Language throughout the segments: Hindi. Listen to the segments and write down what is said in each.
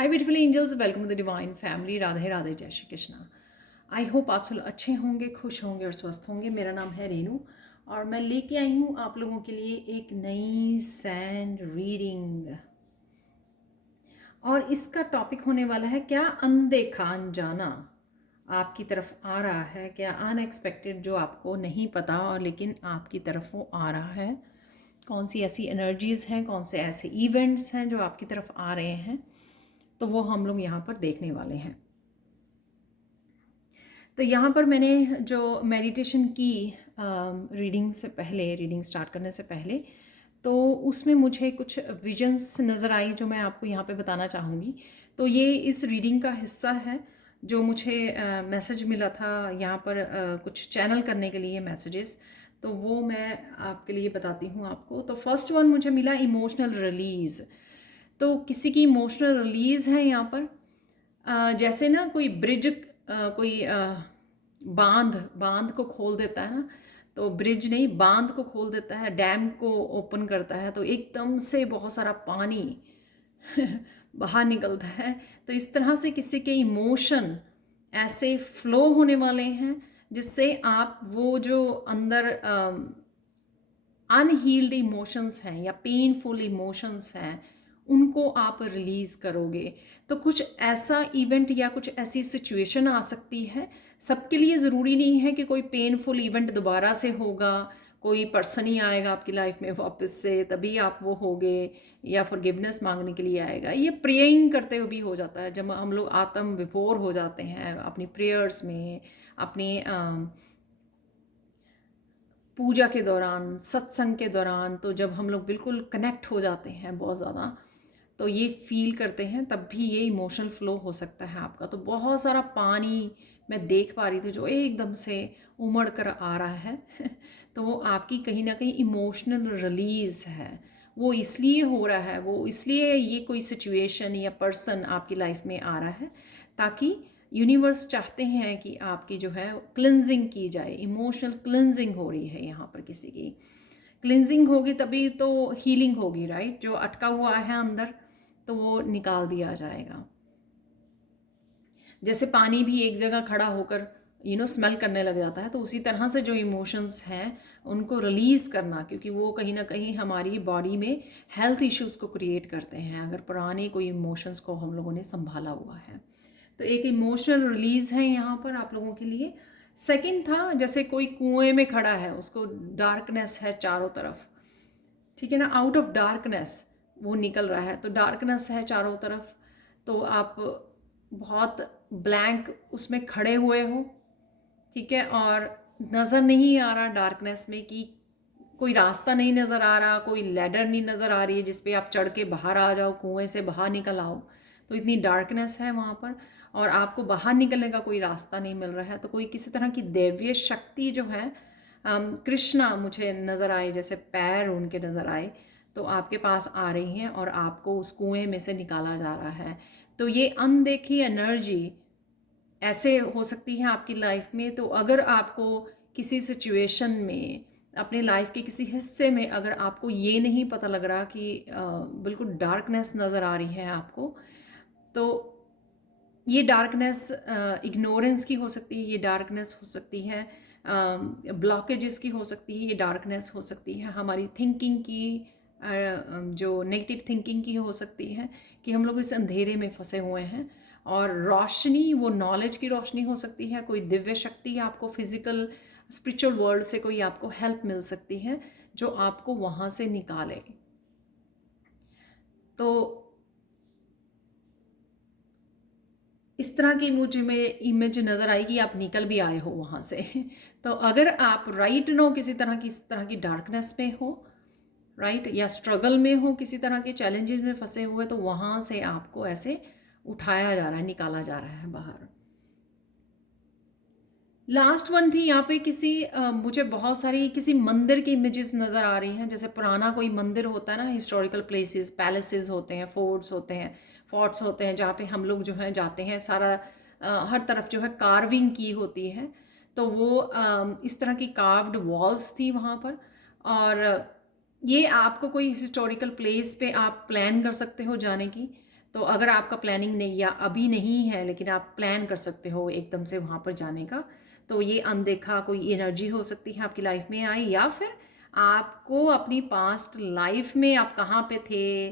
Hi beautiful angels, welcome to the divine family. Radhe Radhe, जय श्री कृष्णा। आई होप आप सब अच्छे होंगे, खुश होंगे और स्वस्थ होंगे। मेरा नाम है रेनू और मैं लेके आई हूँ आप लोगों के लिए एक नई सैंड रीडिंग। और इसका टॉपिक होने वाला है, क्या अनदेखा अनजाना आपकी तरफ आ रहा है, क्या अनएक्सपेक्टेड जो आपको नहीं पता और लेकिन आपकी तरफ वो आ रहा है। कौन सी ऐसी एनर्जीज़ हैं, कौन से ऐसे इवेंट्स हैं जो आपकी तरफ आ रहे हैं, तो वो हम लोग यहाँ पर देखने वाले हैं। तो यहाँ पर मैंने जो मेडिटेशन की रीडिंग स्टार्ट करने से पहले तो उसमें मुझे कुछ विजन्स नज़र आई जो मैं आपको यहाँ पे बताना चाहूँगी। तो ये इस रीडिंग का हिस्सा है जो मुझे मैसेज मिला था यहाँ पर कुछ चैनल करने के लिए मैसेजेस, तो वो मैं आपके लिए बताती हूँ आपको। तो फर्स्ट वन मुझे मिला इमोशनल रिलीज़। तो किसी की इमोशनल रिलीज़ है यहाँ पर। जैसे ना कोई ब्रिज, कोई बांध बांध को खोल देता है ना, तो ब्रिज नहीं, बांध को खोल देता है, डैम को ओपन करता है, तो एकदम से बहुत सारा पानी बाहर निकलता है। तो इस तरह से किसी के इमोशन ऐसे फ्लो होने वाले हैं जिससे आप वो जो अंदर अनहील्ड इमोशंस हैं या पेनफुल इमोशंस हैं उनको आप रिलीज़ करोगे। तो कुछ ऐसा इवेंट या कुछ ऐसी सिचुएशन आ सकती है। सबके लिए ज़रूरी नहीं है कि कोई पेनफुल इवेंट दोबारा से होगा, कोई पर्सन ही आएगा आपकी लाइफ में वापस से तभी आप वो होगे, या फॉरगिवनेस मांगने के लिए आएगा। ये प्रेइंग करते हुए भी हो जाता है, जब हम लोग आत्म विभोर हो जाते हैं अपनी प्रेयर्स में, अपनी पूजा के दौरान, सत्संग के दौरान। तो जब हम लोग बिल्कुल कनेक्ट हो जाते हैं बहुत ज़्यादा, तो ये फील करते हैं, तब भी ये इमोशनल फ्लो हो सकता है आपका। तो बहुत सारा पानी मैं देख पा रही थी जो एकदम से उमड़ कर आ रहा है तो वो आपकी कहीं ना कहीं इमोशनल रिलीज़ है। वो इसलिए हो रहा है, वो इसलिए ये कोई सिचुएशन या पर्सन आपकी लाइफ में आ रहा है ताकि यूनिवर्स चाहते हैं कि आपकी जो है क्लिनजिंग की जाए। इमोशनल क्लिनजिंग हो रही है यहाँ पर, किसी की क्लिनजिंग होगी तभी तो हीलिंग होगी, राइट। जो अटका हुआ है अंदर तो वो निकाल दिया जाएगा। जैसे पानी भी एक जगह खड़ा होकर स्मेल करने लग जाता है, तो उसी तरह से जो इमोशंस हैं उनको रिलीज़ करना, क्योंकि वो कहीं ना कहीं हमारी बॉडी में हेल्थ इश्यूज़ को क्रिएट करते हैं अगर पुराने कोई इमोशंस को हम लोगों ने संभाला हुआ है। तो एक इमोशनल रिलीज़ है यहाँ पर आप लोगों के लिए। सेकंड था, जैसे कोई कुएं में खड़ा है, उसको डार्कनेस है चारों तरफ, ठीक है ना, आउट ऑफ डार्कनेस वो निकल रहा है, तो डार्कनेस है चारों तरफ, तो आप बहुत ब्लैंक उसमें खड़े हुए हो, ठीक है, और नज़र नहीं आ रहा डार्कनेस में कि कोई रास्ता नहीं नज़र आ रहा, कोई लैडर नहीं नज़र आ रही है जिस पे आप चढ़ के बाहर आ जाओ, कुएं से बाहर निकल आओ। तो इतनी डार्कनेस है वहाँ पर और आपको बाहर निकलने का कोई रास्ता नहीं मिल रहा है। तो कोई किसी तरह की दैवीय शक्ति जो है, कृष्णा मुझे नज़र आए, जैसे पैर उनके नज़र आए, तो आपके पास आ रही हैं और आपको उस कुएं में से निकाला जा रहा है। तो ये अनदेखी एनर्जी ऐसे हो सकती है आपकी लाइफ में। तो अगर आपको किसी सिचुएशन में, अपने लाइफ के किसी हिस्से में, अगर आपको ये नहीं पता लग रहा कि बिल्कुल डार्कनेस नज़र आ रही है आपको, तो ये डार्कनेस इग्नोरेंस की हो सकती है, ये डार्कनेस हो सकती है ब्लॉकेजेस की, हो सकती है ये डार्कनेस, हो सकती है हमारी थिंकिंग की, जो नेगेटिव थिंकिंग की हो सकती है कि हम लोग इस अंधेरे में फंसे हुए हैं। और रोशनी, वो नॉलेज की रोशनी हो सकती है, कोई दिव्य शक्ति आपको फिजिकल स्पिरिचुअल वर्ल्ड से कोई आपको हेल्प मिल सकती है जो आपको वहाँ से निकाले। तो इस तरह की मुझे में इमेज नज़र आई कि आप निकल भी आए हो वहाँ से तो अगर आप राइट नो किसी तरह की, इस तरह की डार्कनेस में हो, राइट, या स्ट्रगल में हो, किसी तरह के चैलेंजेस में फंसे हुए, तो वहाँ से आपको ऐसे उठाया जा रहा है, निकाला जा रहा है बाहर। लास्ट वन थी यहाँ पे किसी मुझे बहुत सारी किसी मंदिर की इमेजेस नज़र आ रही हैं। जैसे पुराना कोई मंदिर होता है ना, हिस्टोरिकल प्लेसेस, पैलेसेस होते हैं, फोर्ट्स होते हैं जहाँ पे हम लोग जो है जाते हैं। सारा हर तरफ जो है कार्विंग की होती है, तो वो इस तरह की कार्व्ड वॉल्स थी वहाँ पर। और ये आपको कोई हिस्टोरिकल प्लेस पे आप प्लान कर सकते हो जाने की। तो अगर आपका प्लानिंग नहीं या अभी नहीं है लेकिन आप प्लान कर सकते हो एकदम से वहाँ पर जाने का, तो ये अनदेखा कोई एनर्जी हो सकती है आपकी लाइफ में आई, या फिर आपको अपनी पास्ट लाइफ में आप कहाँ पे थे,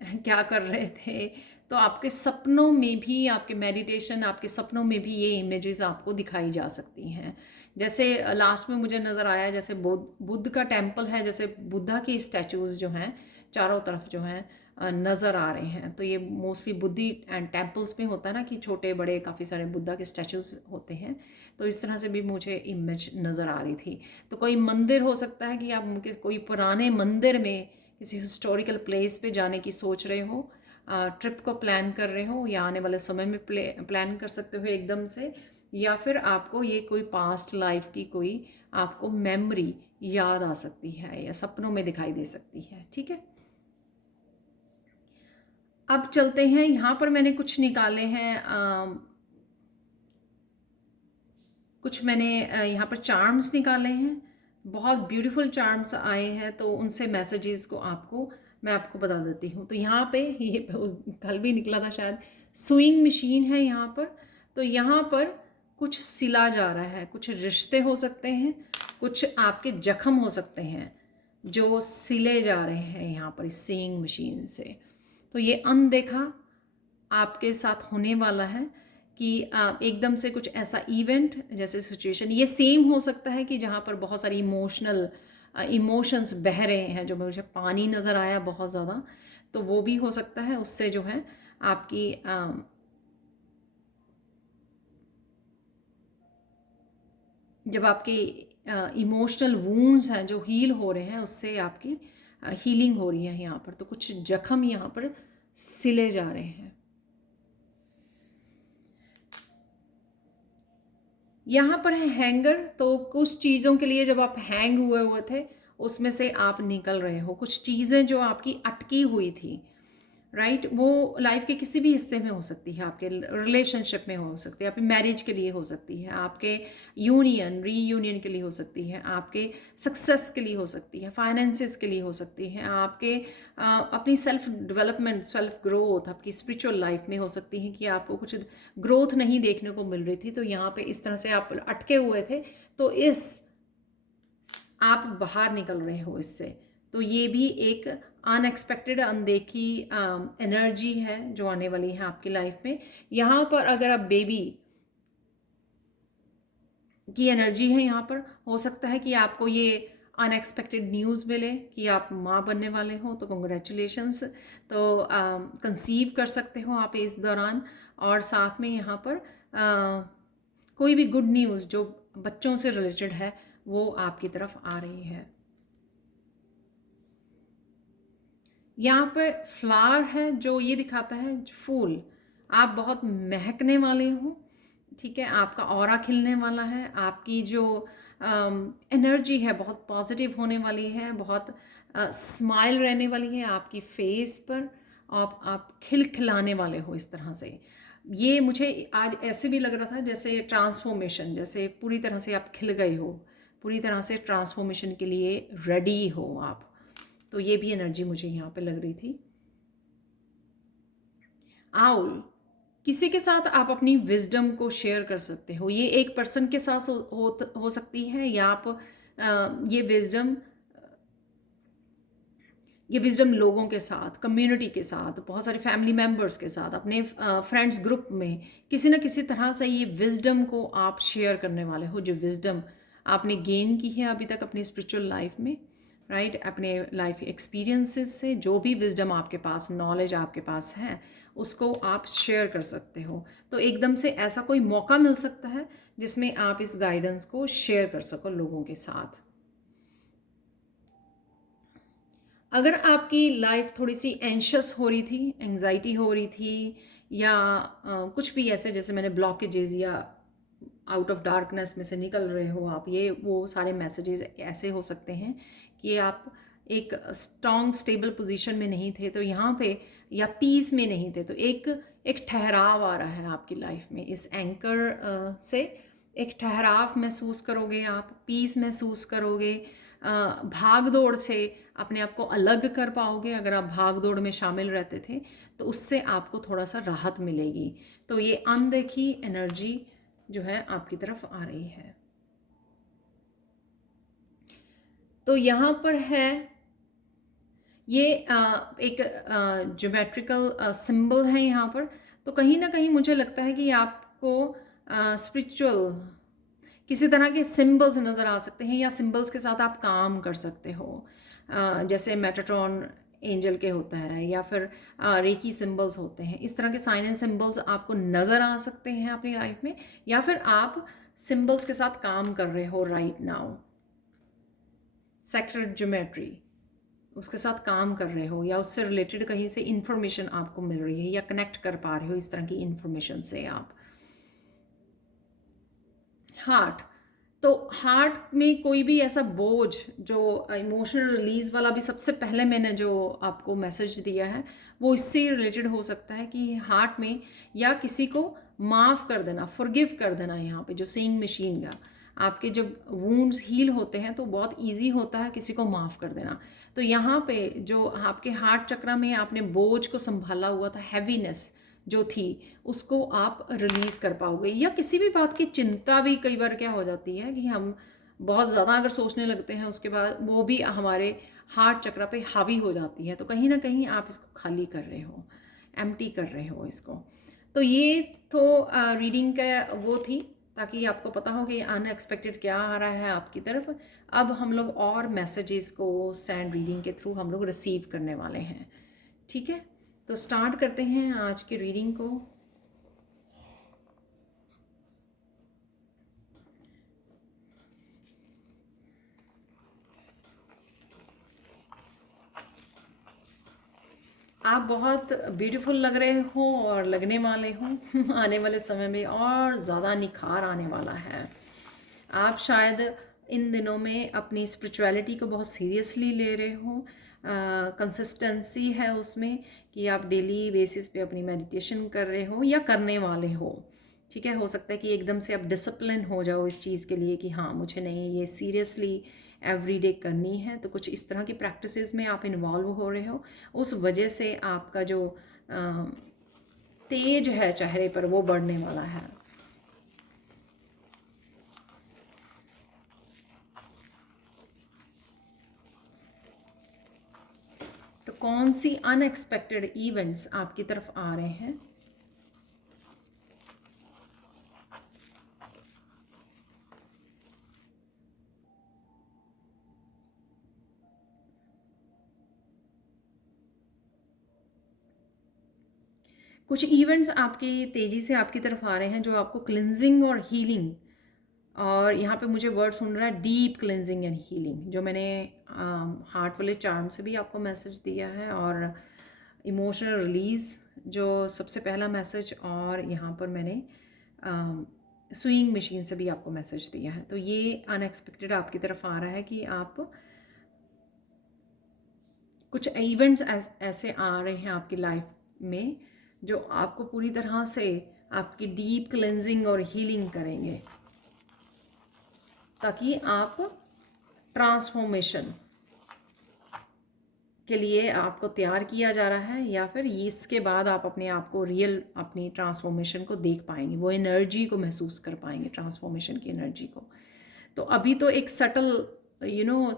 क्या कर रहे थे, तो आपके सपनों में भी, आपके मेडिटेशन, आपके सपनों में भी ये इमेजेस आपको दिखाई जा सकती हैं। जैसे लास्ट में मुझे नज़र आया जैसे बुद्ध का टेम्पल है, जैसे बुद्धा की स्टैचूज़ जो हैं चारों तरफ जो हैं नज़र आ रहे हैं। तो ये मोस्टली बुद्धि एंड टेम्पल्स में होता है ना कि छोटे बड़े काफ़ी सारे बुद्धा के स्टैचूज़ होते हैं। तो इस तरह से भी मुझे इमेज नज़र आ रही थी। तो कोई मंदिर हो सकता है कि आप कोई पुराने मंदिर में किसी हिस्टोरिकल प्लेस पे जाने की सोच रहे हो, ट्रिप को प्लान कर रहे हो, या आने वाले समय में प्लान कर सकते हो एकदम से, या फिर आपको ये कोई पास्ट लाइफ की कोई आपको मेमोरी याद आ सकती है या सपनों में दिखाई दे सकती है। ठीक है, अब चलते हैं, यहाँ पर मैंने कुछ निकाले हैं, कुछ मैंने यहाँ पर चार्म्स निकाले हैं, बहुत ब्यूटीफुल चार्म्स आए हैं, तो उनसे मैसेजेस को मैं आपको बता देती हूँ। तो यहाँ पे ये कल भी निकला था शायद, सुइंग मशीन है यहाँ पर। तो यहाँ पर कुछ सिला जा रहा है, कुछ रिश्ते हो सकते हैं, कुछ आपके जख्म हो सकते हैं जो सिले जा रहे हैं यहाँ पर इस सुइंग मशीन से। तो ये अनदेखा आपके साथ होने वाला है कि एकदम से कुछ ऐसा इवेंट जैसे सिचुएशन, ये सेम हो सकता है कि जहाँ पर बहुत सारी इमोशंस बह रहे हैं, जो मुझे पानी नज़र आया बहुत ज़्यादा, तो वो भी हो सकता है। उससे जो है आपकी जब आपके इमोशनल वूंड्स हैं जो हील हो रहे हैं, उससे आपकी हीलिंग हो रही है यहाँ पर। तो कुछ जख्म यहाँ पर सिले जा रहे हैं। यहाँ पर है हैंगर, तो कुछ चीज़ों के लिए जब आप हैंग हुए थे उसमें से आप निकल रहे हो, कुछ चीज़ें जो आपकी अटकी हुई थी, राइट, वो लाइफ के किसी भी हिस्से में हो सकती है, आपके रिलेशनशिप में हो सकती है, आपकी मैरिज के लिए हो सकती है, आपके रीयूनियन के लिए हो सकती है, आपके सक्सेस के लिए हो सकती है, फाइनेंसेस के लिए हो सकती है, आपके अपनी सेल्फ डेवलपमेंट, सेल्फ ग्रोथ, आपकी स्पिरिचुअल लाइफ में हो सकती है कि आपको कुछ ग्रोथ नहीं देखने को मिल रही थी, तो यहाँ पे इस तरह से आप अटके हुए थे, तो आप बाहर निकल रहे हो इससे। तो ये भी एक अनएक्सपेक्टेड, अनदेखी एनर्जी है जो आने वाली है आपकी लाइफ में। यहाँ पर अगर आप बेबी की एनर्जी है, यहाँ पर हो सकता है कि आपको ये अनएक्सपेक्टेड न्यूज़ मिले कि आप माँ बनने वाले हो, तो कंग्रेचुलेशंस। तो कंसीव कर सकते हो आप इस दौरान। और साथ में यहाँ पर कोई भी गुड न्यूज़ जो बच्चों से रिलेटेड है वो आपकी तरफ आ रही है। यहाँ पे फ्लावर है जो ये दिखाता है फूल, आप बहुत महकने वाले हो, ठीक है, आपका ऑरा खिलने वाला है, आपकी जो एनर्जी है बहुत पॉजिटिव होने वाली है, बहुत स्माइल रहने वाली है आपकी फेस पर, आप खिलखिलाने वाले हो इस तरह से। ये मुझे आज ऐसे भी लग रहा था जैसे ट्रांसफॉर्मेशन, जैसे पूरी तरह से आप खिल गए हो, पूरी तरह से ट्रांसफॉर्मेशन के लिए रेडी हो आप। तो ये भी एनर्जी मुझे यहाँ पे लग रही थी। आउल, किसी के साथ आप अपनी विजडम को शेयर कर सकते हो, ये एक पर्सन के साथ हो सकती है, या आप ये विजडम लोगों के साथ, कम्युनिटी के साथ, बहुत सारे फैमिली मेम्बर्स के साथ, अपने फ्रेंड्स ग्रुप में किसी न किसी तरह से ये विजडम को आप शेयर करने वाले हो, जो विजडम आपने गेन की है अभी तक अपनी स्पिरिचुअल लाइफ में, राइट, अपने लाइफ एक्सपीरियंसेस से जो भी विजडम आपके पास, नॉलेज आपके पास है, उसको आप शेयर कर सकते हो। तो एकदम से ऐसा कोई मौका मिल सकता है जिसमें आप इस गाइडेंस को शेयर कर सको लोगों के साथ। अगर आपकी लाइफ थोड़ी सी एंशियस हो रही थी, एंजाइटी हो रही थी, या कुछ भी ऐसे, जैसे मैंने ब्लॉकेजेस या आउट ऑफ डार्कनेस में से निकल रहे हो आप, ये वो सारे मैसेजेस ऐसे हो सकते हैं कि आप एक स्ट्रॉन्ग स्टेबल पोजीशन में नहीं थे, तो यहाँ पे, या पीस में नहीं थे, तो एक ठहराव आ रहा है आपकी लाइफ में। इस एंकर से एक ठहराव महसूस करोगे आप, पीस महसूस करोगे, भाग दौड़ से अपने आप को अलग कर पाओगे। अगर आप भाग दौड़ में शामिल रहते थे तो उससे आपको थोड़ा सा राहत मिलेगी। तो ये अनदेखी एनर्जी जो है आपकी तरफ आ रही है। तो यहाँ पर है ये एक ज्योमेट्रिकल सिंबल है यहाँ पर। तो कहीं ना कहीं मुझे लगता है कि आपको स्पिरिचुअल किसी तरह के सिंबल्स नज़र आ सकते हैं, या सिंबल्स के साथ आप काम कर सकते हो। जैसे मेटाट्रॉन एंजल के होता है, या फिर रेकी सिंबल्स होते हैं। इस तरह के साइन एंड सिंबल्स आपको नज़र आ सकते हैं अपनी लाइफ में, या फिर आप सिंबल्स के साथ काम कर रहे हो राइट नाउ। सेक्रेड ज्योमेट्री उसके साथ काम कर रहे हो, या उससे रिलेटेड कहीं से इंफॉर्मेशन आपको मिल रही है, या कनेक्ट कर पा रहे हो इस तरह की इंफॉर्मेशन से आप। हार्ट, तो हार्ट में कोई भी ऐसा बोझ जो इमोशनल रिलीज वाला भी सबसे पहले मैंने जो आपको मैसेज दिया है वो इससे रिलेटेड हो सकता है कि हार्ट में, या किसी को माफ़ कर देना, फॉरगिव कर देना। यहाँ पे जो सेइंग मशीन का आपके जब वुंड्स हील होते हैं तो बहुत इजी होता है किसी को माफ़ कर देना। तो यहाँ पे जो आपके हार्ट चक्र में आपने बोझ को संभाला हुआ था, हैवीनेस जो थी, उसको आप रिलीज़ कर पाओगे। या किसी भी बात की चिंता भी कई बार क्या हो जाती है कि हम बहुत ज़्यादा अगर सोचने लगते हैं, उसके बाद वो भी हमारे हार्ट चक्र पे हावी हो जाती है। तो कहीं ना कहीं आप इसको खाली कर रहे हो, एम्प्टी कर रहे हो इसको। तो ये तो रीडिंग का वो थी, ताकि आपको पता हो कि अनएक्सपेक्टेड क्या आ रहा है आपकी तरफ। अब हम लोग और मैसेजेस को सैंड रीडिंग के थ्रू हम लोग रिसीव करने वाले हैं। ठीक है, तो स्टार्ट करते हैं आज की रीडिंग को। आप बहुत ब्यूटीफुल लग रहे हो और लगने वाले हो आने वाले समय में और ज़्यादा निखार आने वाला है। आप शायद इन दिनों में अपनी स्पिरिचुअलिटी को बहुत सीरियसली ले रहे हो। कंसिस्टेंसी है उसमें कि आप डेली बेसिस पे अपनी मेडिटेशन कर रहे हो या करने वाले हो। ठीक है, हो सकता है कि एकदम से आप डिसिप्लिन हो जाओ इस चीज़ के लिए कि हाँ मुझे नहीं ये सीरियसली एवरीडे करनी है। तो कुछ इस तरह की प्रैक्टिसेस में आप इन्वॉल्व हो रहे हो, उस वजह से आपका जो तेज है चेहरे पर वो बढ़ने वाला है। तो कौन सी अनएक्सपेक्टेड इवेंट्स आपकी तरफ आ रहे हैं? कुछ इवेंट्स आपके तेज़ी से आपकी तरफ आ रहे हैं जो आपको क्लिनजिंग और हीलिंग, और यहाँ पे मुझे वर्ड सुन रहा है डीप क्लिनजिंग एंड हीलिंग, जो मैंने हार्ट वाले चार्म से भी आपको मैसेज दिया है, और इमोशनल रिलीज़ जो सबसे पहला मैसेज, और यहाँ पर मैंने स्विंग मशीन से भी आपको मैसेज दिया है। तो ये अनएक्सपेक्टेड आपकी तरफ आ रहा है कि आप कुछ इवेंट्स ऐसे आ रहे हैं आपकी लाइफ में जो आपको पूरी तरह से आपकी डीप क्लेंजिंग और हीलिंग करेंगे, ताकि आप ट्रांसफॉर्मेशन के लिए आपको तैयार किया जा रहा है, या फिर इसके बाद आप अपने आप को रियल अपनी ट्रांसफॉर्मेशन को देख पाएंगे, वो एनर्जी को महसूस कर पाएंगे, ट्रांसफॉर्मेशन की एनर्जी को। तो अभी तो एक सटल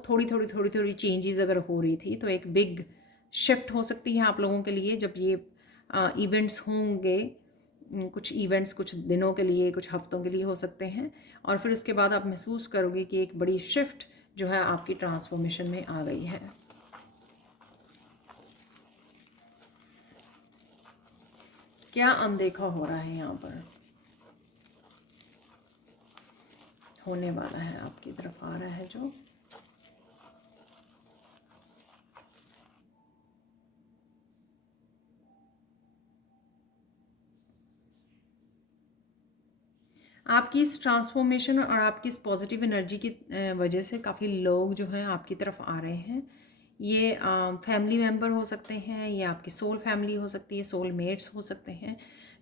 थोड़ी चेंजेस अगर हो रही थी, तो एक बिग शिफ्ट हो सकती है आप लोगों के लिए जब ये इवेंट्स होंगे। कुछ इवेंट्स कुछ दिनों के लिए, कुछ हफ्तों के लिए हो सकते हैं, और फिर उसके बाद आप महसूस करोगे कि एक बड़ी शिफ्ट जो है आपकी ट्रांसफॉर्मेशन में आ गई है। क्या अनदेखा हो रहा है यहाँ पर, होने वाला है, आपकी तरफ आ रहा है जो आपकी इस ट्रांसफॉर्मेशन और आपकी इस पॉजिटिव एनर्जी की वजह से काफ़ी लोग जो हैं आपकी तरफ आ रहे हैं। ये फैमिली मेम्बर हो सकते हैं, या आपकी सोल फैमिली हो सकती है, सोल मेट्स हो सकते हैं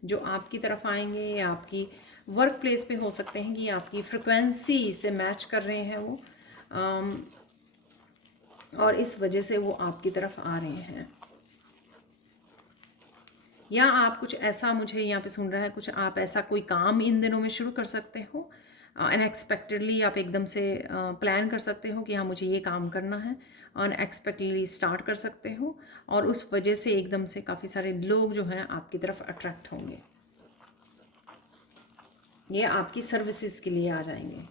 जो आपकी तरफ आएंगे, या आपकी वर्क प्लेस पे हो सकते हैं कि आपकी फ्रिक्वेंसी से मैच कर रहे हैं वो। और इस वजह से वो आपकी तरफ आ रहे हैं। या आप कुछ ऐसा, मुझे यहाँ पे सुन रहा है, कुछ आप ऐसा कोई काम इन दिनों में शुरू कर सकते हो। अनएक्सपेक्टेडली आप एकदम से प्लान कर सकते हो कि हाँ मुझे ये काम करना है, अनएक्सपेक्टेडली स्टार्ट कर सकते हो, और उस वजह से एकदम से काफ़ी सारे लोग जो हैं आपकी तरफ अट्रैक्ट होंगे, ये आपकी सर्विसेज के लिए आ जाएंगे।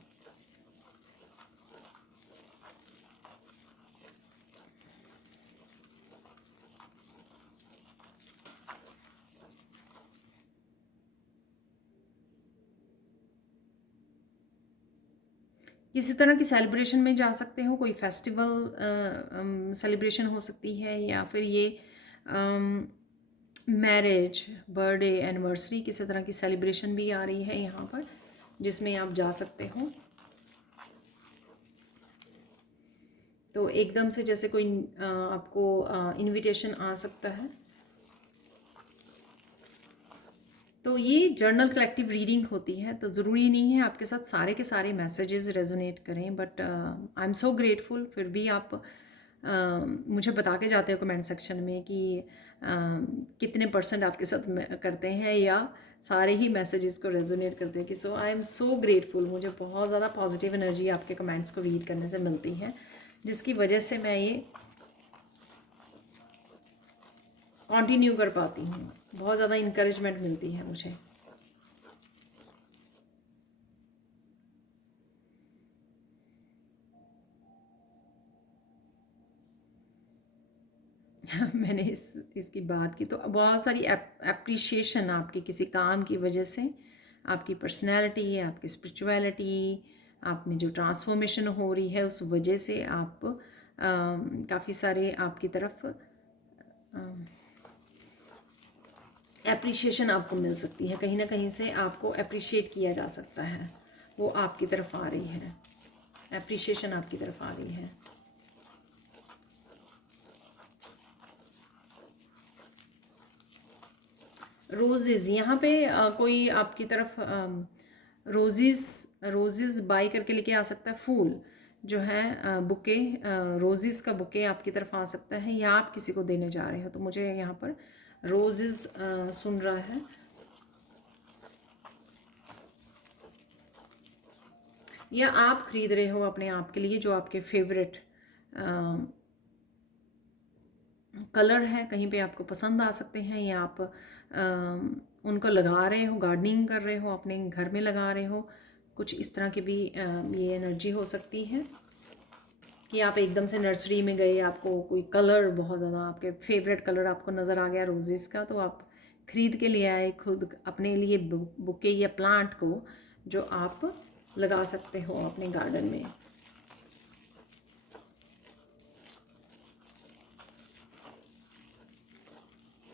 किसी तरह की सेलिब्रेशन में जा सकते हो, कोई फेस्टिवल सेलिब्रेशन हो सकती है, या फिर ये मैरिज, बर्थडे, एनिवर्सरी, किसी तरह की सेलिब्रेशन भी आ रही है यहाँ पर, जिसमें आप जा सकते हो। तो एकदम से जैसे कोई आपको इनविटेशन आ सकता है। तो ये जर्नल कलेक्टिव रीडिंग होती है, तो ज़रूरी नहीं है आपके साथ सारे के सारे मैसेजेस रेजोनेट करें, but I am so grateful फिर भी आप मुझे बता के जाते हो कमेंट सेक्शन में कि कितने परसेंट आपके साथ करते हैं, या सारे ही मैसेजेस को रेजोनेट करते हैं। कि सो आई एम सो ग्रेटफुल, मुझे बहुत ज़्यादा पॉजिटिव एनर्जी आपके कमेंट्स को रीड करने से मिलती है, जिसकी वजह से मैं ये कंटिन्यू कर पाती हूँ। बहुत ज़्यादा इंकरेजमेंट मिलती है मुझे। मैंने इसकी बात की तो बहुत सारी एप्रिशिएशन आपकी किसी काम की वजह से, आपकी पर्सनैलिटी, आपकी स्पिरिचुअलिटी, आप में जो ट्रांसफॉर्मेशन हो रही है उस वजह से आप काफ़ी सारे आपकी तरफ एप्रिशिएशन आपको मिल सकती है, कहीं ना कहीं से आपको अप्रिशिएट किया जा सकता है, वो आपकी तरफ आ रही है, एप्रिशिएशन आपकी तरफ आ रही है। रोजेज़ यहाँ पे कोई आपकी तरफ रोजेज़ बाई करके लेके आ सकता है, फूल जो है बुके, रोजेज़ का बुके आपकी तरफ आ सकता है, या आप किसी को देने जा रहे हो। तो मुझे यहाँ पर रोजेज़ सुन रहा है, या आप खरीद रहे हो अपने आप के लिए जो आपके फेवरेट कलर है, कहीं पे आपको पसंद आ सकते हैं, या आप उनको लगा रहे हो, गार्डनिंग कर रहे हो, अपने घर में लगा रहे हो, कुछ इस तरह की भी ये एनर्जी हो सकती है। कि आप एकदम से नर्सरी में गए, आपको कोई कलर बहुत ज़्यादा आपके फेवरेट कलर आपको नज़र आ गया रोजेज़ का, तो आप ख़रीद के ले आए खुद अपने लिए बुके या प्लांट को, जो आप लगा सकते हो अपने गार्डन में।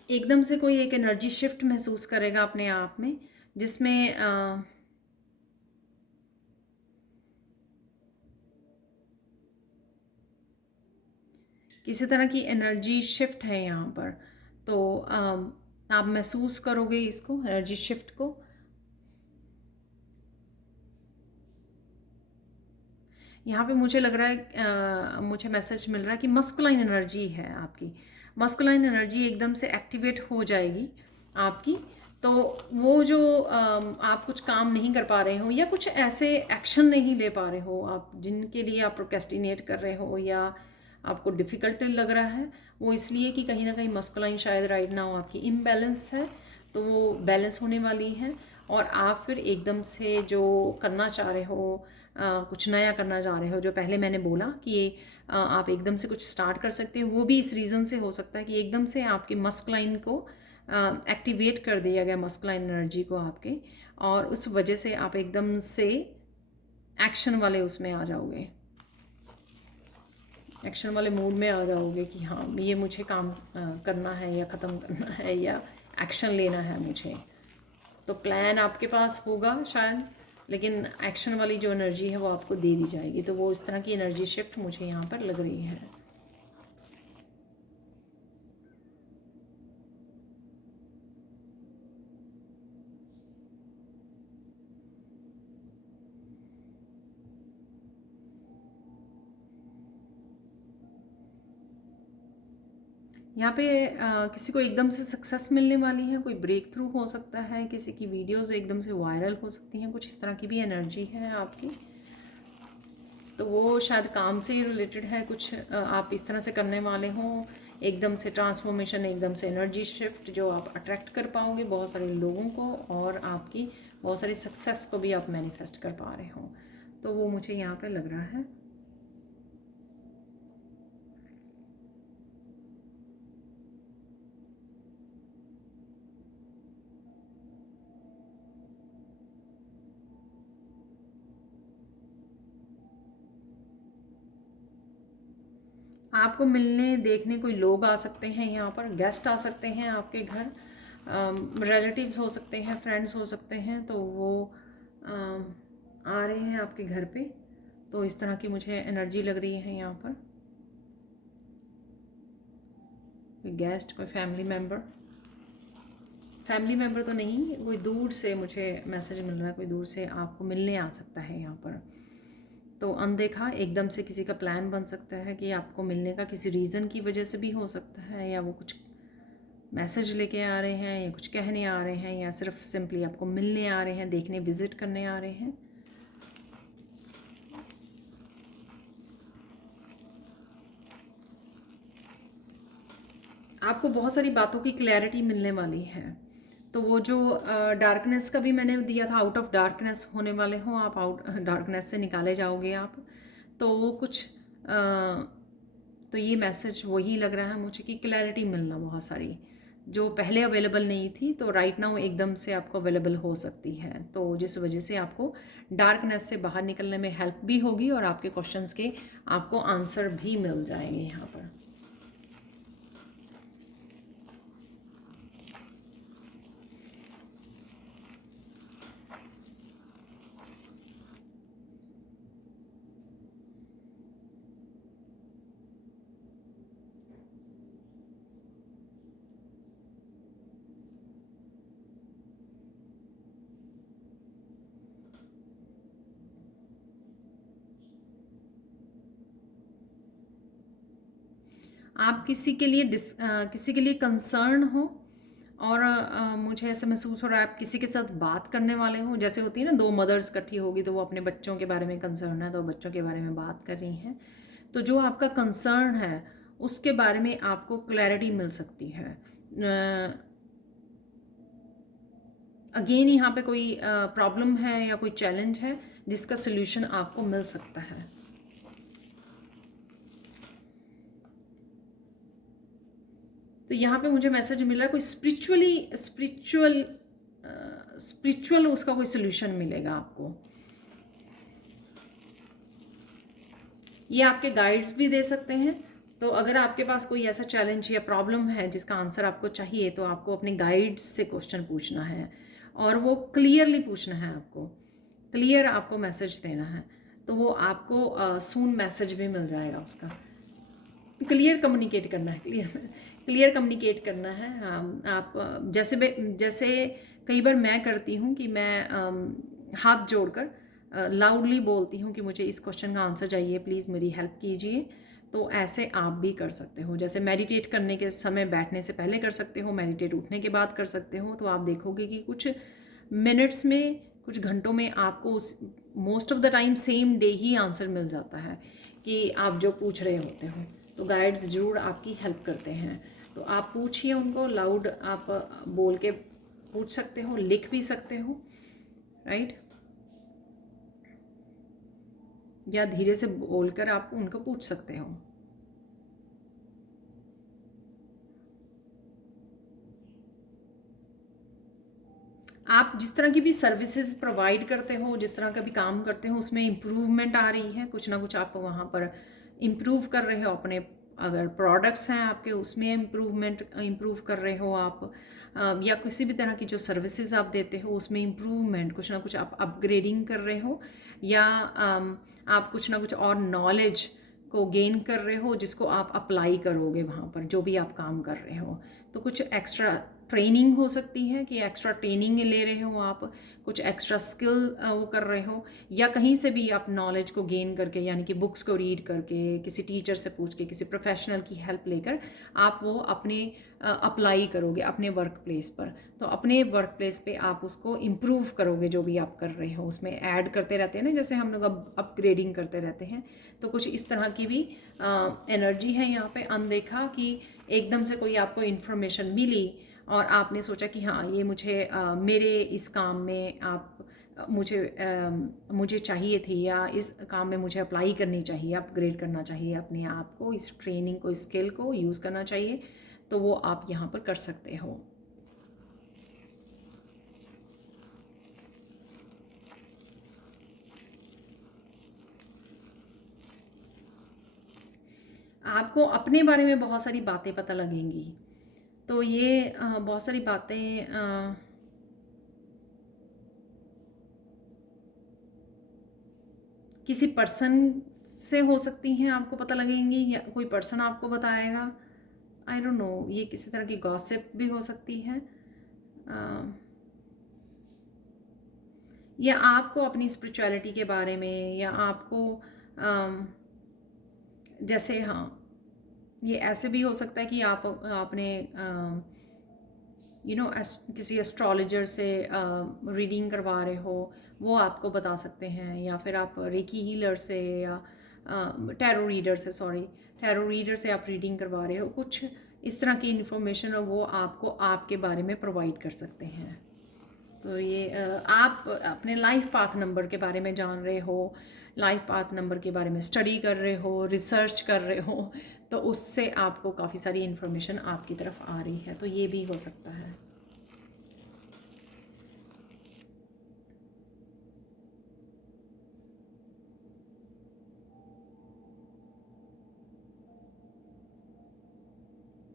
एकदम से कोई एक एनर्जी शिफ्ट महसूस करेगा अपने आप में, जिसमें किसी तरह की एनर्जी शिफ्ट है यहाँ पर। तो आप महसूस करोगे इसको, एनर्जी शिफ्ट को। यहाँ पे मुझे लग रहा है, मुझे मैसेज मिल रहा है कि मस्कुलाइन एनर्जी है आपकी, मस्कुलाइन एनर्जी एकदम से एक्टिवेट हो जाएगी आपकी। तो वो जो आप कुछ काम नहीं कर पा रहे हो, या कुछ ऐसे एक्शन नहीं ले पा रहे हो आप, जिनके लिए आप प्रोक्रेस्टिनेट कर रहे हो, या आपको डिफ़िकल्ट लग रहा है, वो इसलिए कि कहीं ना कहीं मस्कुलाइन शायद राइट नाउ आपकी इम्बैलेंस है, तो वो बैलेंस होने वाली है। और आप फिर एकदम से जो करना चाह रहे हो, कुछ नया करना चाह रहे हो, जो पहले मैंने बोला कि आप एकदम से कुछ स्टार्ट कर सकते हो, वो भी इस रीज़न से हो सकता है कि एकदम से आपके मस्कुलाइन को एक्टिवेट कर दिया गया, मस्कुलाइन एनर्जी को आपके, और उस वजह से आप एकदम से एक्शन वाले उसमें आ जाओगे, एक्शन वाले मूड में आ जाओगे कि हाँ ये मुझे काम करना है, या ख़त्म करना है, या एक्शन लेना है मुझे। तो प्लान आपके पास होगा शायद, लेकिन एक्शन वाली जो एनर्जी है वो आपको दे दी जाएगी। तो वो इस तरह की एनर्जी शिफ्ट मुझे यहाँ पर लग रही है। यहाँ पे किसी को एकदम से सक्सेस मिलने वाली है, कोई ब्रेक थ्रू हो सकता है, किसी की वीडियोस एकदम से वायरल हो सकती हैं, कुछ इस तरह की भी एनर्जी है आपकी। तो वो शायद काम से ही रिलेटेड है, कुछ आप इस तरह से करने वाले हों, एकदम से ट्रांसफॉर्मेशन, एकदम से एनर्जी शिफ्ट जो आप अट्रैक्ट कर पाओगे बहुत सारे लोगों को, और आपकी बहुत सारी सक्सेस को भी आप मैनिफेस्ट कर पा रहे हो। तो वो मुझे यहाँ पे लग रहा है। आपको मिलने देखने कोई लोग आ सकते हैं, यहाँ पर गेस्ट आ सकते हैं आपके घर, रिलेटिव्स हो सकते हैं, फ्रेंड्स हो सकते हैं, तो वो आ रहे हैं आपके घर पे। तो इस तरह की मुझे एनर्जी लग रही है यहाँ पर। कोई गेस्ट, कोई फैमिली मेम्बर तो नहीं, कोई दूर से मुझे मैसेज मिल रहा है, कोई दूर से आपको मिलने आ सकता है यहाँ पर। तो अनदेखा एकदम से किसी का प्लान बन सकता है कि आपको मिलने का, किसी रीज़न की वजह से भी हो सकता है, या वो कुछ मैसेज लेके आ रहे हैं, या कुछ कहने आ रहे हैं, या सिर्फ सिंपली आपको मिलने आ रहे हैं, देखने, विजिट करने आ रहे हैं। आपको बहुत सारी बातों की क्लैरिटी मिलने वाली है। तो वो जो डार्कनेस का भी मैंने दिया था, आउट ऑफ डार्कनेस होने वाले हो आप, आउट डार्कनेस से निकाले जाओगे आप। तो वो कुछ तो ये मैसेज वही लग रहा है मुझे कि क्लैरिटी मिलना बहुत सारी, जो पहले अवेलेबल नहीं थी, तो राइट नाउ एकदम से आपको अवेलेबल हो सकती है। तो जिस वजह से आपको डार्कनेस से बाहर निकलने में हेल्प भी होगी, और आपके क्वेश्चंस के आपको आंसर भी मिल जाएंगे यहाँ पर। आप किसी के लिए कंसर्न हो, और मुझे ऐसा महसूस हो रहा है आप किसी के साथ बात करने वाले हो। जैसे होती है ना, दो मदर्स इकट्ठी होगी तो वो अपने बच्चों के बारे में कंसर्न है, तो बच्चों के बारे में बात कर रही हैं। तो जो आपका कंसर्न है उसके बारे में आपको क्लैरिटी मिल सकती है। अगेन यहाँ पे कोई प्रॉब्लम है या कोई चैलेंज है जिसका सोल्यूशन आपको मिल सकता है। तो यहाँ पे मुझे मैसेज मिल रहा है कोई स्पिरिचुअल उसका कोई सोल्यूशन मिलेगा आपको। ये आपके गाइड्स भी दे सकते हैं। तो अगर आपके पास कोई ऐसा चैलेंज या प्रॉब्लम है जिसका आंसर आपको चाहिए, तो आपको अपने गाइड्स से क्वेश्चन पूछना है, और वो क्लियरली पूछना है आपको, क्लियर आपको मैसेज देना है। तो वो आपको सून मैसेज भी मिल जाएगा उसका। क्लियर कम्युनिकेट करना है, क्लियर कम्युनिकेट करना है। हाँ, आप जैसे कई बार मैं करती हूँ कि मैं हाथ जोड़कर लाउडली बोलती हूँ कि मुझे इस क्वेश्चन का आंसर चाहिए, प्लीज़ मेरी हेल्प कीजिए। तो ऐसे आप भी कर सकते हो, जैसे मेडिटेट करने के समय बैठने से पहले कर सकते हो, मेडिटेट उठने के बाद कर सकते हो। तो आप देखोगे कि कुछ मिनट्स में, कुछ घंटों में आपको उस most of the time same day ही आंसर मिल जाता है कि आप जो पूछ रहे होते हो। तो गाइड्स ज़रूर आपकी हेल्प करते हैं। तो आप पूछिए उनको, लाउड आप बोल के पूछ सकते हो, लिख भी सकते हो, राइट, या धीरे से बोलकर आप उनको पूछ सकते हो। आप जिस तरह की भी सर्विसेज प्रोवाइड करते हो, जिस तरह का भी काम करते हो, उसमें इम्प्रूवमेंट आ रही है, कुछ ना कुछ आप वहाँ पर इम्प्रूव कर रहे हो अपने। अगर प्रोडक्ट्स हैं आपके, उसमें इम्प्रूव कर रहे हो आप, या किसी भी तरह की जो सर्विसेज आप देते हो उसमें इम्प्रूवमेंट, कुछ ना कुछ आप अपग्रेडिंग कर रहे हो, या आप कुछ ना कुछ और नॉलेज को गेन कर रहे हो जिसको आप अप्लाई करोगे वहाँ पर, जो भी आप काम कर रहे हो। तो कुछ एक्स्ट्रा ट्रेनिंग हो सकती है कि एक्स्ट्रा ट्रेनिंग ले रहे हो आप, कुछ एक्स्ट्रा स्किल वो कर रहे हो, या कहीं से भी आप नॉलेज को गेन करके, यानी कि बुक्स को रीड करके, किसी टीचर से पूछ के, किसी प्रोफेशनल की हेल्प लेकर आप वो अपने अप्लाई करोगे अपने वर्क प्लेस पर। तो अपने वर्क प्लेस पे आप उसको इम्प्रूव करोगे, जो भी आप कर रहे हो उसमें ऐड करते रहते हैं ना, जैसे हम लोग अब अपग्रेडिंग करते रहते हैं। तो कुछ इस तरह की भी एनर्जी है यहाँ पे अनदेखा, कि एकदम से कोई आपको इन्फॉर्मेशन मिली और आपने सोचा कि हाँ ये मुझे मेरे इस काम में आप मुझे चाहिए थी, या इस काम में मुझे अप्लाई करनी चाहिए, अपग्रेड करना चाहिए अपने आप को, इस ट्रेनिंग को, इस स्किल को यूज़ करना चाहिए, तो वो आप यहाँ पर कर सकते हो। आपको अपने बारे में बहुत सारी बातें पता लगेंगी। तो ये बहुत सारी बातें किसी पर्सन से हो सकती हैं, आपको पता लगेंगी, या कोई पर्सन आपको बताएगा। आई डोंट नो, ये किसी तरह की गॉसिप भी हो सकती है, या आपको अपनी स्पिरिचुअलिटी के बारे में, या आपको जैसे हाँ, ये ऐसे भी हो सकता है कि आप आपने किसी एस्ट्रोलॉजर से रीडिंग करवा रहे हो, वो आपको बता सकते हैं, या फिर आप रेकी हीलर से, या टैरो रीडर से, सॉरी, टैरो रीडर से आप रीडिंग करवा रहे हो, कुछ इस तरह की इन्फॉर्मेशन वो आपको आपके बारे में प्रोवाइड कर सकते हैं। तो ये आप अपने लाइफ पाथ नंबर के बारे में जान रहे हो, लाइफ पाथ नंबर के बारे में स्टडी कर रहे हो, रिसर्च कर रहे हो, तो उससे आपको काफ़ी सारी इन्फॉर्मेशन आपकी तरफ आ रही है, तो ये भी हो सकता है।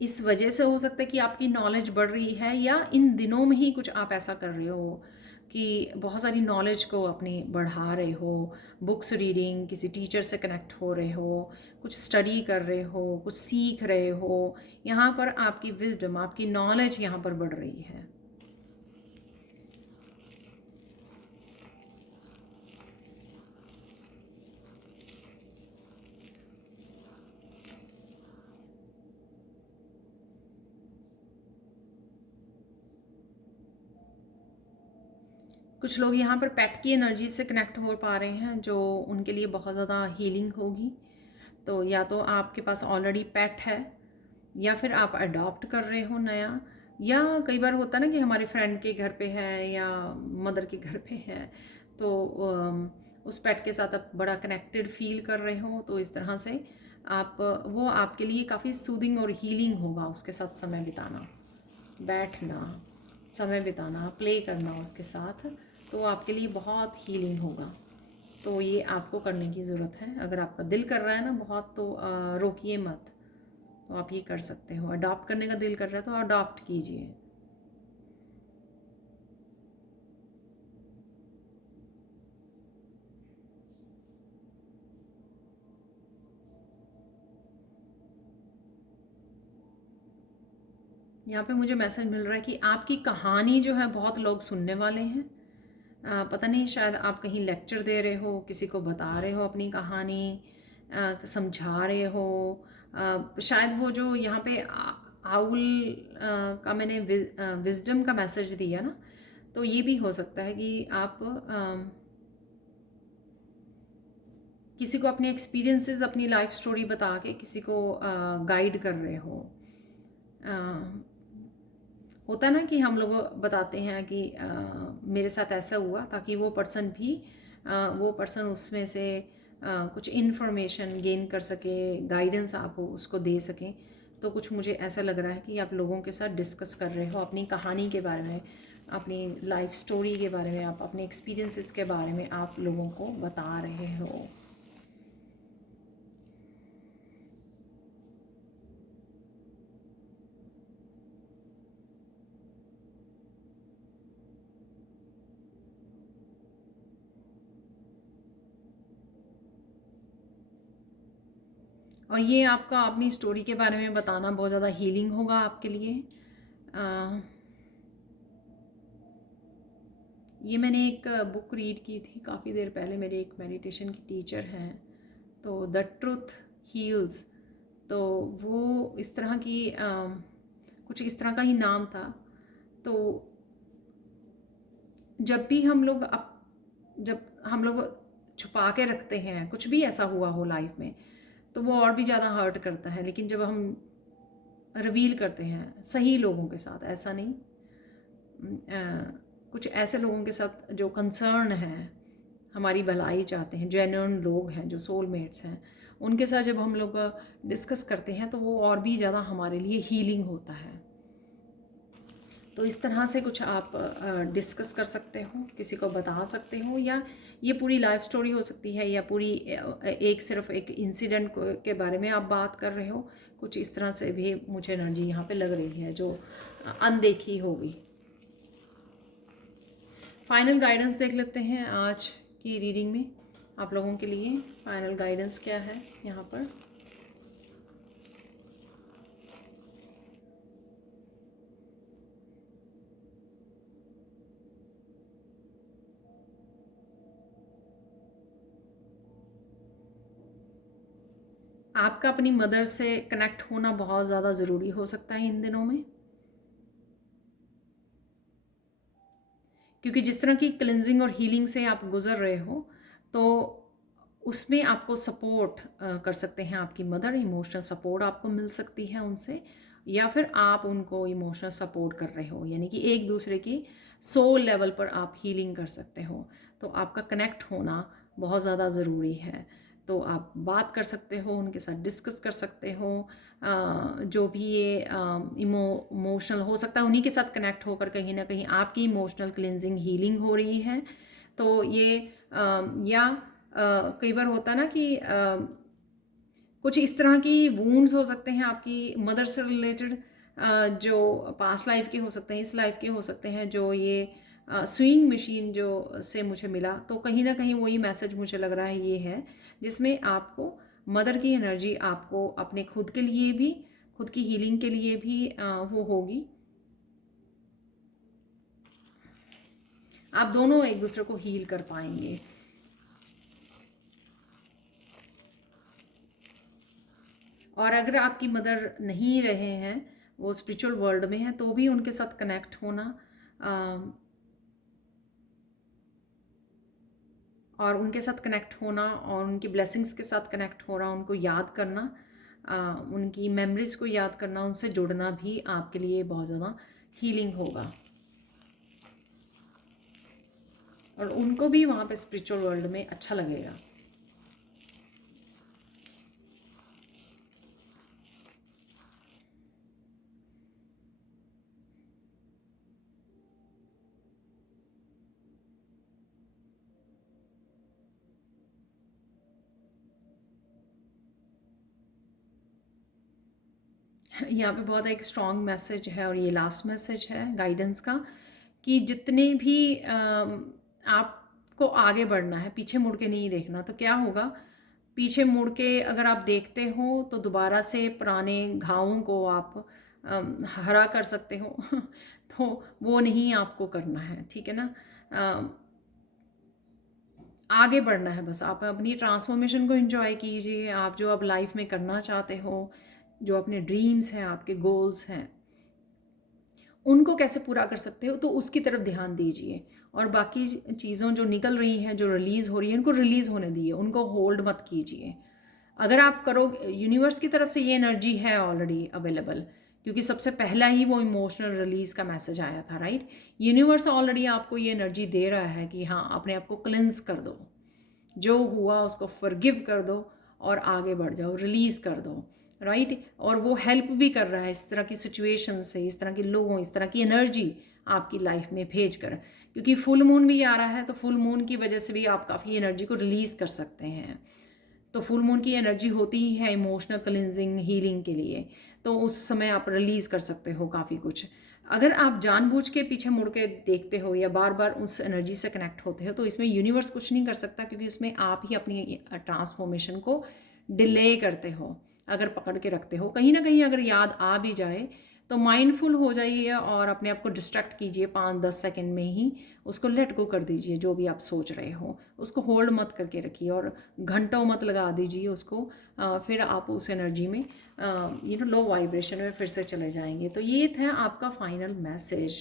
इस वजह से हो सकता है कि आपकी नॉलेज बढ़ रही है, या इन दिनों में ही कुछ आप ऐसा कर रहे हो कि बहुत सारी नॉलेज को अपनी बढ़ा रहे हो, बुक्स रीडिंग, किसी टीचर से कनेक्ट हो रहे हो, कुछ स्टडी कर रहे हो, कुछ सीख रहे हो, यहाँ पर आपकी विजडम, आपकी नॉलेज यहाँ पर बढ़ रही है। कुछ लोग यहाँ पर पेट की एनर्जी से कनेक्ट हो पा रहे हैं, जो उनके लिए बहुत ज़्यादा हीलिंग होगी। तो या तो आपके पास ऑलरेडी पेट है, या फिर आप अडॉप्ट कर रहे हो नया, या कई बार होता है ना कि हमारे फ्रेंड के घर पे है या मदर के घर पे है, तो उस पेट के साथ आप बड़ा कनेक्टेड फील कर रहे हो, तो इस तरह से आप वो आपके लिए काफ़ी सूदिंग और हीलिंग होगा उसके साथ समय बिताना, बैठना, समय बिताना, प्ले करना उसके साथ, तो आपके लिए बहुत हीलिंग होगा। तो ये आपको करने की ज़रूरत है। अगर आपका दिल कर रहा है ना बहुत, तो रोकिए मत, तो आप ये कर सकते हो। अडॉप्ट करने का दिल कर रहा है तो अडॉप्ट कीजिए। यहाँ पे मुझे मैसेज मिल रहा है कि आपकी कहानी जो है बहुत लोग सुनने वाले हैं। पता नहीं, शायद आप कहीं लेक्चर दे रहे हो, किसी को बता रहे हो अपनी कहानी, समझा रहे हो। शायद वो जो यहाँ पे आउल का मैंने विजडम का मैसेज दिया ना, तो ये भी हो सकता है कि आप किसी को अपने एक्सपीरियंसेस, अपनी लाइफ स्टोरी बता के किसी को गाइड कर रहे हो। होता है ना कि हम लोग बताते हैं कि मेरे साथ ऐसा हुआ, ताकि वो पर्सन भी वो पर्सन उसमें से कुछ इन्फॉर्मेशन गेन कर सके, गाइडेंस आप उसको दे सकें। तो कुछ मुझे ऐसा लग रहा है कि आप लोगों के साथ डिस्कस कर रहे हो अपनी कहानी के बारे में, अपनी लाइफ स्टोरी के बारे में, आप अपने एक्सपीरियंसेस के बारे में आप लोगों को बता रहे हो। और ये आपका अपनी स्टोरी के बारे में बताना बहुत ज़्यादा हीलिंग होगा आपके लिए। ये मैंने एक बुक रीड की थी काफ़ी देर पहले, मेरे एक मेडिटेशन की टीचर हैं, तो द ट्रुथ हील्स, तो वो इस तरह की कुछ इस तरह का ही नाम था। तो जब हम लोग छुपा के रखते हैं कुछ भी ऐसा हुआ हो लाइफ में, तो वो और भी ज़्यादा हर्ट करता है। लेकिन जब हम रिवील करते हैं सही लोगों के साथ, ऐसा नहीं, कुछ ऐसे लोगों के साथ जो कंसर्न हैं, हमारी भलाई चाहते हैं, जेन्युइन लोग हैं, जो सोलमेट्स हैं, उनके साथ जब हम लोग डिस्कस करते हैं तो वो और भी ज़्यादा हमारे लिए हीलिंग होता है। तो इस तरह से कुछ आप डिस्कस कर सकते हो, किसी को बता सकते हो, या ये पूरी लाइफ स्टोरी हो सकती है, या पूरी सिर्फ एक इंसिडेंट के बारे में आप बात कर रहे हो। कुछ इस तरह से भी मुझे एनर्जी यहाँ पे लग रही है जो अनदेखी होगी। फाइनल गाइडेंस देख लेते हैं आज की रीडिंग में। आप लोगों के लिए फाइनल गाइडेंस क्या है यहाँ पर। आपका अपनी मदर से कनेक्ट होना बहुत ज़्यादा ज़रूरी हो सकता है इन दिनों में, क्योंकि जिस तरह की क्लिनजिंग और हीलिंग से आप गुजर रहे हो, तो उसमें आपको सपोर्ट कर सकते हैं आपकी मदर, इमोशनल सपोर्ट आपको मिल सकती है उनसे, या फिर आप उनको इमोशनल सपोर्ट कर रहे हो, यानी कि एक दूसरे की सोल लेवल पर आप हीलिंग कर सकते हो। तो आपका कनेक्ट होना बहुत ज़्यादा ज़रूरी है। तो आप बात कर सकते हो, उनके साथ डिस्कस कर सकते हो, जो भी ये इमोशनल हो सकता है उन्हीं के साथ कनेक्ट होकर कहीं ना कहीं आपकी इमोशनल क्लिनजिंग हीलिंग हो रही है। तो ये या कई बार होता ना कि कुछ इस तरह की वूंड्स हो सकते हैं आपकी मदर से रिलेटेड, जो पास्ट लाइफ के हो सकते हैं, इस लाइफ के हो सकते हैं, जो ये स्विंग मशीन जो से मुझे मिला, तो कहीं ना कहीं वही मैसेज मुझे लग रहा है ये है, जिसमें आपको मदर की एनर्जी आपको अपने खुद के लिए भी, खुद की हीलिंग के लिए भी वो होगी। आप दोनों एक दूसरे को हील कर पाएंगे। और अगर आपकी मदर नहीं रहे हैं, वो स्पिरिचुअल वर्ल्ड में है, तो भी उनके साथ कनेक्ट होना और उनके साथ कनेक्ट होना और उनकी ब्लेसिंग्स के साथ कनेक्ट होना, उनको याद करना, उनकी मेमोरीज को याद करना, उनसे जुड़ना भी आपके लिए बहुत ज़्यादा हीलिंग होगा। और उनको भी वहाँ पे स्पिरिचुअल वर्ल्ड में अच्छा लगेगा। यहाँ पे बहुत एक स्ट्रॉन्ग मैसेज है, और ये लास्ट मैसेज है गाइडेंस का, कि जितने भी आपको आगे बढ़ना है, पीछे मुड़ के नहीं देखना। तो क्या होगा, पीछे मुड़ के अगर आप देखते हो तो दोबारा से पुराने घावों को आप हरा कर सकते हो तो वो नहीं आपको करना है, ठीक है ना। आगे बढ़ना है, बस आप अपनी ट्रांसफॉर्मेशन को एंजॉय कीजिए। आप जो अब लाइफ में करना चाहते हो, जो अपने ड्रीम्स हैं, आपके गोल्स हैं, उनको कैसे पूरा कर सकते हो, तो उसकी तरफ ध्यान दीजिए। और बाकी चीज़ों जो निकल रही हैं, जो रिलीज़ हो रही है, उनको रिलीज़ होने दीजिए, उनको होल्ड मत कीजिए। अगर आप करोगे, यूनिवर्स की तरफ से ये एनर्जी है ऑलरेडी अवेलेबल, क्योंकि सबसे पहला ही वो इमोशनल रिलीज़ का मैसेज आया था, राइट। यूनिवर्स ऑलरेडी आपको ये एनर्जी दे रहा है कि हाँ, अपने आप को क्लेंस कर दो, जो हुआ उसको फॉरगिव कर दो और आगे बढ़ जाओ, रिलीज़ कर दो, राइट। और वो हेल्प भी कर रहा है इस तरह की सिचुएशन से, इस तरह के लोगों, इस तरह की एनर्जी आपकी लाइफ में भेज कर, क्योंकि फुल मून भी आ रहा है, तो फुल मून की वजह से भी आप काफ़ी एनर्जी को रिलीज़ कर सकते हैं। तो फुल मून की एनर्जी होती ही है इमोशनल क्लिनजिंग हीलिंग के लिए, तो उस समय आप रिलीज़ कर सकते हो काफ़ी कुछ। अगर आप जानबूझ के पीछे मुड़ के देखते हो या बार बार उस एनर्जी से कनेक्ट होते हो, तो इसमें यूनिवर्स कुछ नहीं कर सकता, क्योंकि उसमें आप ही अपनी ट्रांसफॉर्मेशन को डिले करते हो। अगर पकड़ के रखते हो, कहीं ना कहीं अगर याद आ भी जाए तो माइंडफुल हो जाइए और अपने आप को डिस्ट्रैक्ट कीजिए 5-10 सेकंड में ही, उसको लेट गो कर दीजिए। जो भी आप सोच रहे हो उसको होल्ड मत करके रखिए और घंटों मत लगा दीजिए उसको। फिर आप उस एनर्जी में लो वाइब्रेशन में फिर से चले जाएंगे। तो ये था आपका फाइनल मैसेज।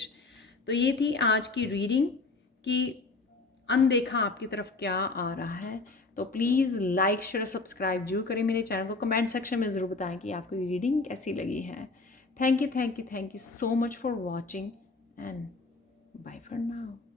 तो ये थी आज की रीडिंग कि अनदेखा आपकी तरफ क्या आ रहा है। तो प्लीज़ लाइक शेयर सब्सक्राइब जरूर करें मेरे चैनल को। कमेंट सेक्शन में ज़रूर बताएं कि आपको ये रीडिंग कैसी लगी है। Thank you so much for watching and bye for now.